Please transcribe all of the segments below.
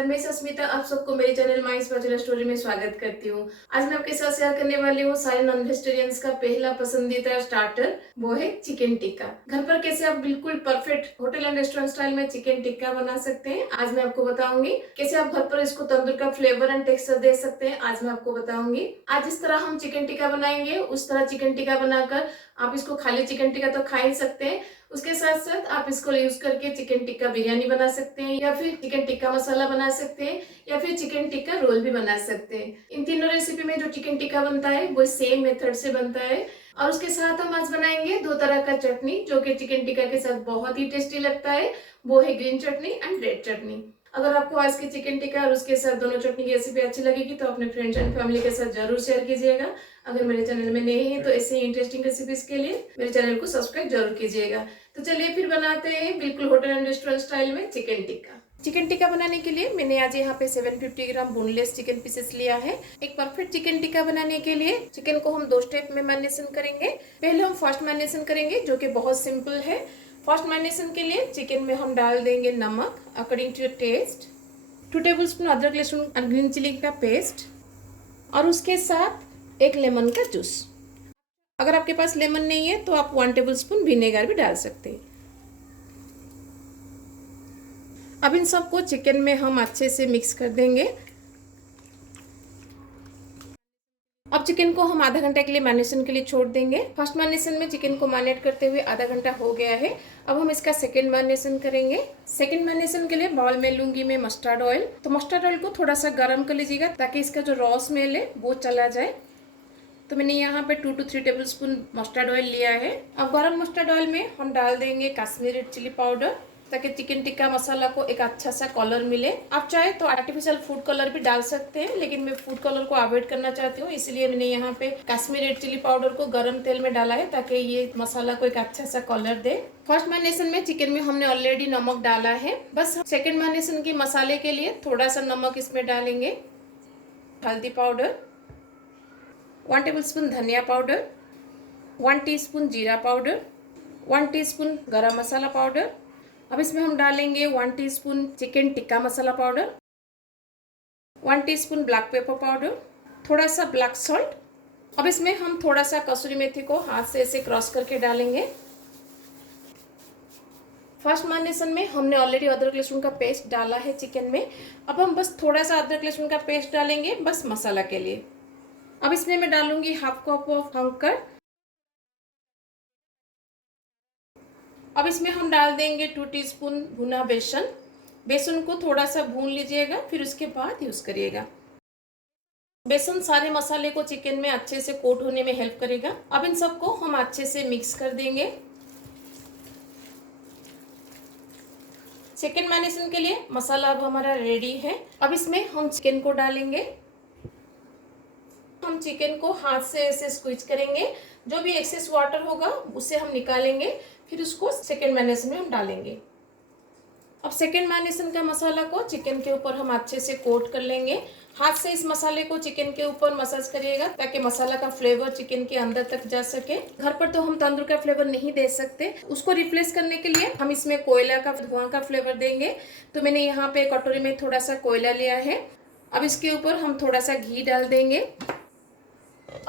नमस्कार, मैं सस्मिता आप सबको मेरे चैनल माई स्पेशल स्टोरी में स्वागत करती हूँ। आज मैं आपके साथ शेयर करने वाली हूँ सारे नॉन वेजिटेरियंस का पहला पसंदीदा स्टार्टर, वो है चिकन टिक्का। घर पर कैसे आप बिल्कुल perfect hotel and restaurant style में चिकन टिक्का बना सकते हैं, आज मैं आपको बताऊंगी। कैसे आप घर पर इसको तंदूर का फ्लेवर एंड टेक्सचर दे सकते हैं, आज मैं आपको बताऊंगी। आज जिस तरह हम चिकन टिक्का बनाएंगे उस तरह चिकन टिक्का बनाकर आप इसको खाली चिकन टिक्का तो खा ही सकते हैं, उसके साथ साथ आप इसको यूज करके चिकन टिक्का बिरयानी बना सकते हैं, या फिर चिकन टिक्का मसाला बना सकते हैं, या फिर चिकन टिक्का रोल भी बना सकते हैं। इन तीनों रेसिपी में जो चिकन टिक्का बनता है वो सेम मेथड से बनता है। और उसके साथ हम आज बनाएंगे दो तरह का चटनी जो कि चिकन टिक्का के साथ बहुत ही टेस्टी लगता है, वो है ग्रीन चटनी एंड रेड चटनी। अगर आपको आज की चिकन टिक्का और उसके साथ दोनों चटनी की रेसिपी अच्छी लगेगी तो अपने फ्रेंड्स एंड फैमिली के साथ जरूर शेयर कीजिएगा। अगर मेरे चैनल में नए हैं तो ऐसे ही इंटरेस्टिंग रेसिपीज के लिए मेरे चैनल को सब्सक्राइब जरूर कीजिएगा। तो चलिए फिर बनाते हैं बिल्कुल होटल एंड रेस्टोरेंट स्टाइल में चिकन टिक्का। चिकन टिक्का बनाने के लिए मैंने आज यहाँ पे 750 ग्राम बोनलेस चिकन पीसेस लिया है। एक परफेक्ट चिकन टिक्का बनाने के लिए चिकन को हम दो स्टेप में मैरिनेशन करेंगे। पहले हम फर्स्ट मैरिनेशन करेंगे जो कि बहुत सिंपल है। फर्स्ट मैरिनेशन के लिए चिकन में हम डाल देंगे नमक according to your taste, 2 tablespoon अदरक लहसुन और ग्रीन चिली का पेस्ट, और उसके साथ एक लेमन का जूस। अगर आपके पास लेमन नहीं है तो आप 1 टेबलस्पून विनेगर भी डाल सकते हैं। अब इन सबको चिकन में हम अच्छे से मिक्स कर देंगे। अब चिकन को हम आधा घंटा के लिए मैरिनेशन के लिए छोड़ देंगे। फर्स्ट मैरिनेशन में चिकन को मैरिनेट करते हुए आधा घंटा हो गया है। अब हम इसका सेकंड मैरिनेशन करेंगे। सेकंड मैरिनेशन के लिए बाउल में लूंगी मैं मस्टर्ड ऑयल। तो मस्टर्ड ऑयल को थोड़ा सा गर्म कर लीजिएगा ताकि इसका जो रॉ स्मेल है वो चला जाए। तो मैंने यहाँ पे 2 to 3 टेबलस्पून मस्टर्ड ऑयल लिया है। अब गरम मस्टर्ड ऑयल में हम डाल देंगे कश्मीरी रेड चिली पाउडर ताकि चिकन टिक्का मसाला को एक अच्छा सा कलर मिले। आप चाहे तो आर्टिफिशियल फूड कलर भी डाल सकते हैं, लेकिन मैं फूड कलर को अवॉइड करना चाहती हूँ, इसलिए मैंने यहाँ पे कश्मीरी रेड चिली पाउडर को गर्म तेल में डाला है ताकि ये मसाला को एक अच्छा सा कलर दे। फर्स्ट मैरिनेशन में चिकन में हमने ऑलरेडी नमक डाला है, बस सेकेंड मैरिनेशन के मसाले के लिए थोड़ा सा नमक इसमें डालेंगे। हल्दी पाउडर, 1 टेबलस्पून धनिया पाउडर, 1 टीस्पून जीरा powder, 1 teaspoon garam masala powder. अब इसमें हम डालेंगे 1 teaspoon chicken tikka masala powder, 1 teaspoon black pepper powder, थोड़ा सा ब्लैक सॉल्ट। अब इसमें हम थोड़ा सा कसूरी मेथी को हाथ से ऐसे क्रॉस करके डालेंगे। फर्स्ट मैरिनेशन में हमने ऑलरेडी अदरक लहसुन का पेस्ट डाला है चिकन में। अब हम बस थोड़ा सा अदरक लहसुन का पेस्ट डालेंगे बस मसाला के लिए। अब इसमें मैं डालूंगी हाफ कप ऑफ हंकर। अब इसमें हम डाल देंगे 2 टीस्पून भुना बेसन। बेसन को थोड़ा सा भून लीजिएगा, फिर उसके बाद यूज करिएगा। बेसन सारे मसाले को चिकन में अच्छे से कोट होने में हेल्प करेगा। अब इन सबको हम अच्छे से मिक्स कर देंगे। चिकन मैरिनेशन के लिए मसाला अब हमारा रेडी है। अब इसमें हम चिकन को डालेंगे। हम चिकन को हाथ से ऐसे स्क्वीज करेंगे, जो भी एक्सेस वाटर होगा उसे हम निकालेंगे, फिर उसको सेकेंड मैरिनेशन में हम डालेंगे। अब सेकेंड मैरिनेशन का मसाला को चिकन के ऊपर हम अच्छे से कोट कर लेंगे। हाथ से इस मसाले को चिकन के ऊपर मसाज करिएगा ताकि मसाला का फ्लेवर चिकन के अंदर तक जा सके। घर पर तो हम तंदूर का फ्लेवर नहीं दे सकते, उसको रिप्लेस करने के लिए हम इसमें कोयला का धुआं का फ्लेवर देंगे। तो मैंने यहाँ पे कटोरी में थोड़ा सा कोयला लिया है। अब इसके ऊपर हम थोड़ा सा घी डाल देंगे।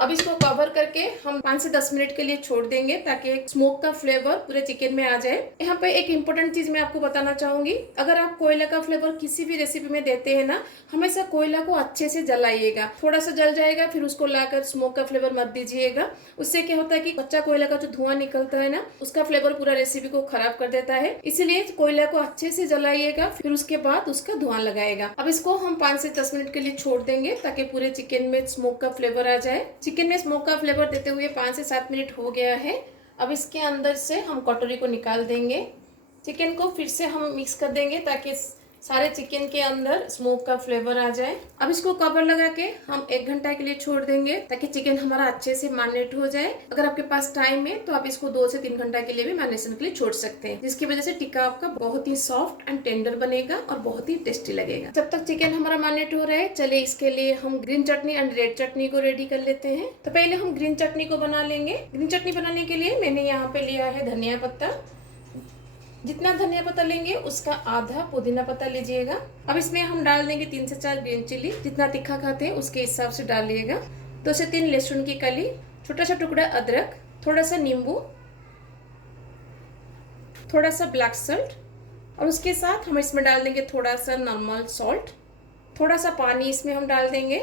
अब इसको कवर करके हम 5 से 10 मिनट के लिए छोड़ देंगे ताकि स्मोक का फ्लेवर पूरे चिकन में आ जाए। यहाँ पे एक इम्पोर्टेंट चीज मैं आपको बताना चाहूंगी, अगर आप कोयला का फ्लेवर किसी भी रेसिपी में देते हैं ना, हमेशा कोयला को अच्छे से जलाइएगा। थोड़ा सा जल जाएगा फिर उसको लाकर स्मोक का फ्लेवर मत दीजिएगा। उससे क्या होता है कि कच्चा कोयला का जो धुआं निकलता है ना, उसका फ्लेवर पूरा रेसिपी को खराब कर देता है। इसीलिए कोयला को अच्छे से जलाइएगा, फिर उसके बाद उसका धुआं लगाएगा। अब इसको हम 5 से 10 मिनट के लिए छोड़ देंगे ताकि पूरे चिकन में स्मोक का फ्लेवर आ जाए। चिकन में स्मोक का फ्लेवर देते हुए 5 से 7 मिनट हो गया है। अब इसके अंदर से हम कटोरी को निकाल देंगे। चिकन को फिर से हम मिक्स कर देंगे ताकि सारे चिकन के अंदर स्मोक का फ्लेवर आ जाए। अब इसको कवर लगा के हम 1 घंटा के लिए छोड़ देंगे ताकि चिकन हमारा अच्छे से मैरिनेट हो जाए। अगर आपके पास टाइम है तो आप इसको 2 से 3 घंटा के लिए भी मैरिनेशन के लिए छोड़ सकते हैं, जिसकी वजह से टिक्का आपका बहुत ही सॉफ्ट एंड टेंडर बनेगा और बहुत ही टेस्टी लगेगा। जब तक चिकन हमारा मैरिनेट हो रहा है, चलिए इसके लिए हम ग्रीन चटनी एंड रेड चटनी को रेडी कर लेते हैं। तो पहले हम ग्रीन चटनी को बना लेंगे। ग्रीन चटनी बनाने के लिए मैंने यहाँ पे लिया है धनिया पत्ता, जितना धनिया पत्ता लेंगे उसका आधा पुदीना पत्ता लीजिएगा। अब इसमें हम डाल देंगे 3 से 4 ग्रीन चिली, जितना तीखा खाते हैं उसके हिसाब से डालिएगा। 2 से 3 लहसुन की कली, छोटा सा टुकड़ा अदरक, थोड़ा सा नींबू, थोड़ा सा ब्लैक सॉल्ट, और उसके साथ हम इसमें डाल देंगे थोड़ा सा नॉर्मल सॉल्ट। थोड़ा सा पानी इसमें हम डाल देंगे।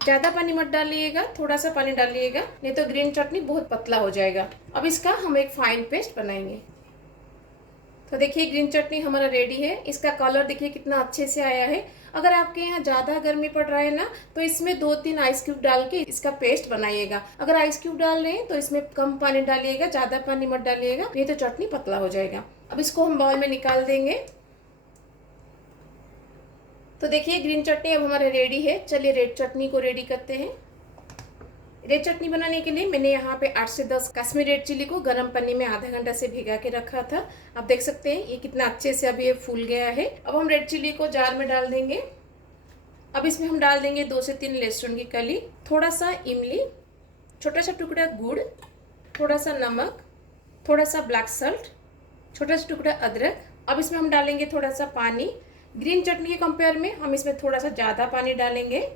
ज़्यादा पानी मत डालिएगा, थोड़ा सा पानी डालिएगा, नहीं तो ग्रीन चटनी बहुत पतला हो जाएगा। अब इसका हम एक फाइन पेस्ट बनाएंगे। तो देखिए ग्रीन चटनी हमारा रेडी है। इसका कलर देखिए कितना अच्छे से आया है। अगर आपके यहाँ ज़्यादा गर्मी पड़ रहा है ना, तो इसमें 2-3 आइस क्यूब डाल के इसका पेस्ट बनाइएगा। अगर आइस क्यूब डाल रहे हैं तो इसमें कम पानी डालिएगा, ज़्यादा पानी मत डालिएगा, नहीं तो चटनी पतला हो जाएगा। अब इसको हम बाउल में निकाल देंगे। तो देखिए ग्रीन चटनी अब हमारा रेडी है। चलिए रेड चटनी को रेडी करते हैं। रेड चटनी बनाने के लिए मैंने यहाँ पे 8 से 10 कश्मीरी रेड चिली को गर्म पानी में आधा घंटा से भिगा के रखा था। आप देख सकते हैं ये कितना अच्छे से अभी ये फूल गया है। अब हम रेड चिली को जार में डाल देंगे। अब इसमें हम डाल देंगे 2 से 3 लहसुन की कली, थोड़ा सा इमली, छोटा सा टुकड़ा गुड़, थोड़ा सा नमक, थोड़ा सा ब्लैक सॉल्ट, छोटा सा टुकड़ा अदरक। अब इसमें हम डालेंगे थोड़ा सा पानी। ग्रीन चटनी के कंपेयर में हम इसमें थोड़ा सा ज़्यादा पानी डालेंगे।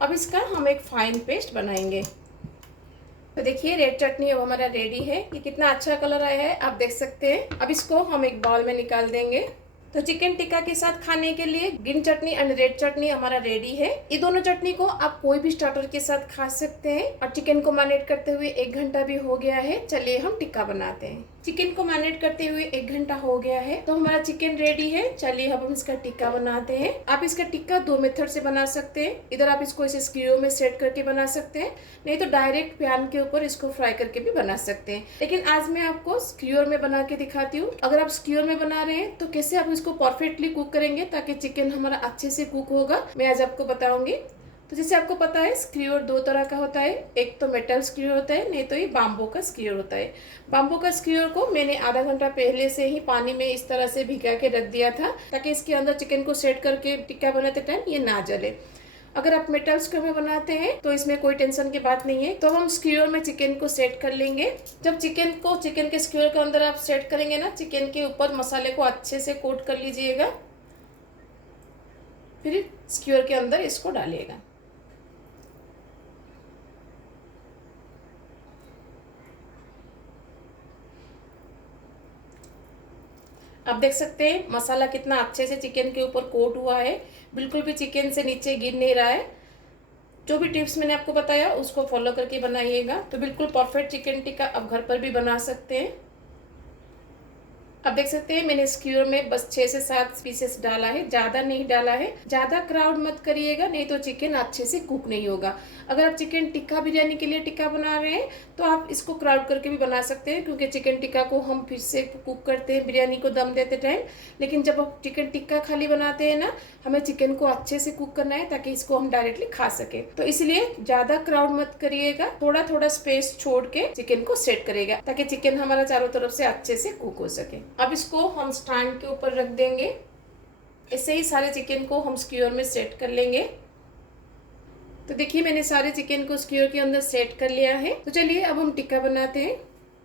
अब इसका हम एक फाइन पेस्ट बनाएंगे। तो देखिए रेड चटनी अब हमारा रेडी है। ये कितना अच्छा कलर आया है, आप देख सकते हैं। अब इसको हम एक बाउल में निकाल देंगे। तो चिकन टिक्का के साथ खाने के लिए ग्रीन चटनी एंड रेड चटनी हमारा रेडी है। ये दोनों चटनी को आप कोई भी स्टार्टर के साथ खा सकते हैं। और चिकन को मैरिनेट करते हुए 1 घंटा भी हो गया है। चलिए हम टिक्का बनाते हैं। चिकन को मैरिनेट करते हुए 1 घंटा हो गया है, तो हमारा चिकन रेडी है। चलिए अब हम इसका टिक्का बनाते हैं। आप इसका टिक्का 2 मेथड से बना सकते हैं। इधर आप इसको इसे स्क्यूर में सेट करके बना सकते हैं, नहीं तो डायरेक्ट पैन के ऊपर इसको फ्राई करके भी बना सकते हैं। लेकिन आज मैं आपको स्क्यूर में बना के दिखाती हूँ। अगर आप स्क्यूर में बना रहे हैं तो कैसे आप इसको परफेक्टली कुक करेंगे ताकि चिकन हमारा अच्छे से कुक होगा, मैं आज आपको बताऊंगी। तो जैसे आपको पता है स्क्यूर 2 तरह का होता है। एक तो मेटल स्क्यूर होता है, नहीं तो ये बाम्बू का स्क्यूर होता है। बाम्बू का स्क्यूर को मैंने आधा घंटा पहले से ही पानी में इस तरह से भिगा के रख दिया था, ताकि इसके अंदर चिकन को सेट करके टिक्का बनाते टाइम ये ना जले। अगर आप मेटल स्क्यूर में बनाते हैं तो इसमें कोई टेंशन की बात नहीं है। तो हम स्क्यूर में चिकन को सेट कर लेंगे। जब चिकन को चिकन के स्क्यूर के अंदर आप सेट करेंगे ना, चिकन के ऊपर मसाले को अच्छे से कोट कर लीजिएगा, फिर स्क्यूर के अंदर इसको डालिएगा। आप देख सकते हैं मसाला कितना अच्छे से चिकन के ऊपर कोट हुआ है, बिल्कुल भी चिकन से नीचे गिर नहीं रहा है। जो भी टिप्स मैंने आपको बताया उसको फॉलो करके बनाइएगा, तो बिल्कुल परफेक्ट चिकन टिक्का आप घर पर भी बना सकते हैं। आप देख सकते हैं मैंने स्क्यूर में बस 6 से 7 पीसेस डाला है, ज़्यादा नहीं डाला है। ज़्यादा क्राउड मत करिएगा, नहीं तो चिकन अच्छे से कुक नहीं होगा। अगर आप चिकन टिक्का बिरयानी के लिए टिक्का बना रहे हैं तो आप इसको क्राउड करके भी बना सकते हैं, क्योंकि चिकन टिक्का को हम फिर से कुक करते हैं बिरयानी को दम देते टाइम। लेकिन जब आप चिकन टिक्का खाली बनाते हैं ना, हमें चिकन को अच्छे से कुक करना है ताकि इसको हम डायरेक्टली खा सके। तो इसलिए ज़्यादा क्राउड मत करिएगा, थोड़ा थोड़ा स्पेस छोड़ के चिकन को सेट करिएगा ताकि चिकन हमारा चारों तरफ से अच्छे से कुक हो सके। अब इसको हम स्टैंड के ऊपर रख देंगे। ऐसे ही सारे चिकन को हम स्क्यूर में सेट कर लेंगे। तो देखिए मैंने सारे चिकन को स्क्यूर के अंदर सेट कर लिया है। तो चलिए अब हम टिक्का बनाते हैं।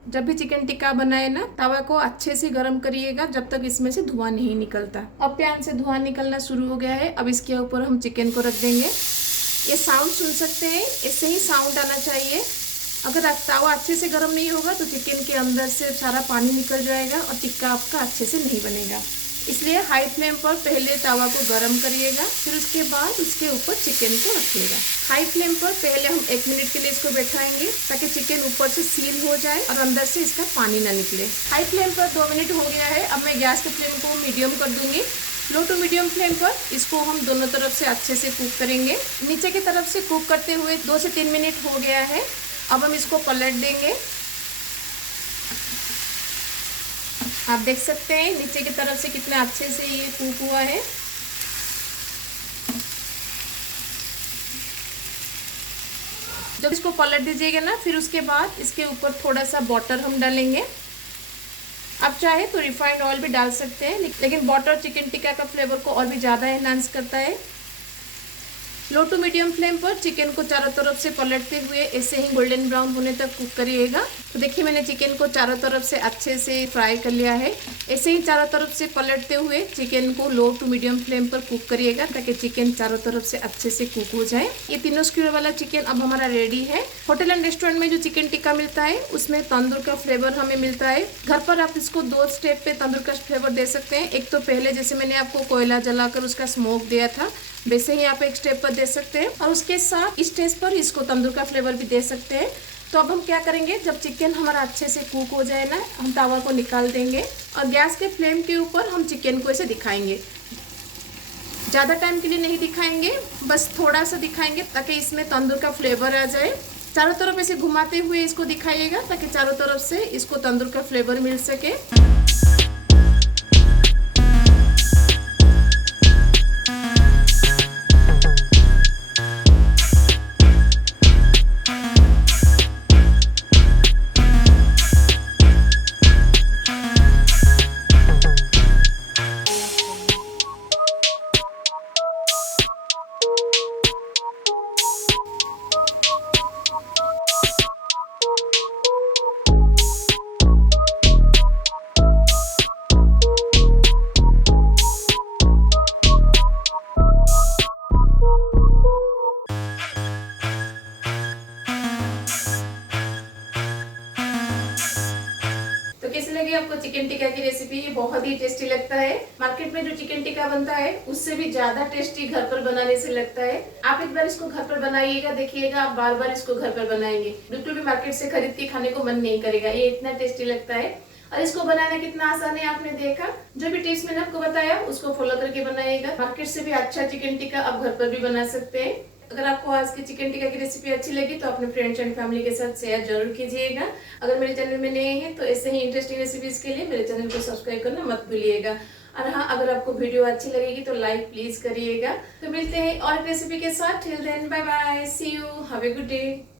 जब भी चिकन टिक्का बनाए ना, तवा को अच्छे से गर्म करिएगा जब तक इसमें से धुआं नहीं निकलता। अब पैन से धुआं निकलना शुरू हो गया है। अब इसके ऊपर हम चिकन को रख देंगे। ये साउंड सुन सकते हैं, ऐसे ही साउंड आना चाहिए। अगर तवा अच्छे से गर्म नहीं होगा तो चिकन के अंदर से सारा पानी निकल जाएगा और टिक्का आपका अच्छे से नहीं बनेगा। इसलिए हाई फ्लेम पर पहले तवा को गर्म करिएगा, फिर उसके बाद उसके ऊपर चिकन को रखिएगा। हाई फ्लेम पर पहले हम 1 मिनट के लिए इसको बैठाएंगे ताकि चिकन ऊपर से सील हो जाए और अंदर से इसका पानी ना निकले। हाई फ्लेम पर 2 मिनट हो गया है। अब मैं गैस के फ्लेम को मीडियम कर दूंगी। लो टू मीडियम फ्लेम पर इसको हम दोनों तरफ से अच्छे से कुक करेंगे। नीचे की तरफ से कुक करते हुए 2 से 3 मिनट हो गया है। अब हम इसको पलट देंगे। आप देख सकते हैं नीचे की तरफ से कितना अच्छे से ये कुक हुआ है। जब इसको पलट दीजिएगा ना, फिर उसके बाद इसके ऊपर थोड़ा सा बटर हम डालेंगे। आप चाहे तो रिफाइंड ऑयल भी डाल सकते हैं, लेकिन बटर चिकन टिक्का का फ्लेवर को और भी ज़्यादा एनहांस करता है। लो टू मीडियम फ्लेम पर चिकन को चारों तरफ से पलटते हुए ऐसे ही गोल्डन ब्राउन होने तक कुक करिएगा। तो देखिए मैंने चिकन को चारों तरफ से अच्छे से फ्राई कर लिया है। ऐसे ही चारों तरफ से पलटते हुए चिकन को लो टू मीडियम फ्लेम पर कुक करिएगा ताकि चिकन चारों तरफ से अच्छे से कुक हो जाए। ये तीनों स्क्यूअर वाला चिकन अब हमारा रेडी है। होटल एंड रेस्टोरेंट में जो चिकन टिक्का मिलता है उसमें तंदूर का फ्लेवर हमें मिलता है। घर पर आप इसको 2 स्टेप पे तंदूर का फ्लेवर दे सकते हैं। एक तो पहले जैसे मैंने आपको कोयला जलाकर उसका स्मोक दिया था, वैसे ही आप एक स्टेप पर दे सकते हैं और उसके साथ इस स्टेज पर इसको तंदूर का फ्लेवर भी दे सकते हैं। तो अब हम क्या करेंगे, जब चिकन हमारा अच्छे से कुक हो जाए ना, हम तावा को निकाल देंगे और गैस के फ्लेम के ऊपर हम चिकन को ऐसे दिखाएंगे। ज़्यादा टाइम के लिए नहीं दिखाएंगे, बस थोड़ा सा दिखाएंगे ताकि इसमें तंदूर का फ्लेवर आ जाए। चारों तरफ ऐसे घुमाते हुए इसको दिखाइएगा ताकि चारों तरफ से इसको तंदूर का फ्लेवर मिल सके। तो कैसे लगी आपको चिकन टिक्का की रेसिपी? ये बहुत ही टेस्टी लगता है। मार्केट में जो चिकन टिक्का बनता है उससे भी ज्यादा टेस्टी घर पर बनाने से लगता है। आप एक बार इसको घर पर बनाइएगा, देखिएगा आप बार बार इसको घर पर बनाएंगे, बिल्कुल भी मार्केट से खरीद के खाने को मन नहीं करेगा। ये इतना टेस्टी लगता है और इसको बनाना कितना आसान है आपने देखा। जो भी टिप्स मैंने आपको बताया उसको फॉलो करके बनाइएगा। मार्केट से भी अच्छा चिकन टिक्का आप घर पर भी बना सकते हैं। अगर आपको आज की चिकन टिक्का की रेसिपी अच्छी लगी तो अपने फ्रेंड्स एंड फैमिली के साथ शेयर जरूर कीजिएगा। अगर मेरे चैनल में नए हैं तो ऐसे ही इंटरेस्टिंग रेसिपीज के लिए मेरे चैनल को सब्सक्राइब करना मत भूलिएगा। और हाँ, अगर आपको वीडियो अच्छी लगेगी तो लाइक प्लीज करिएगा। तो मिलते हैं और एक रेसिपी के साथ। Till then bye bye, see you, have a good day.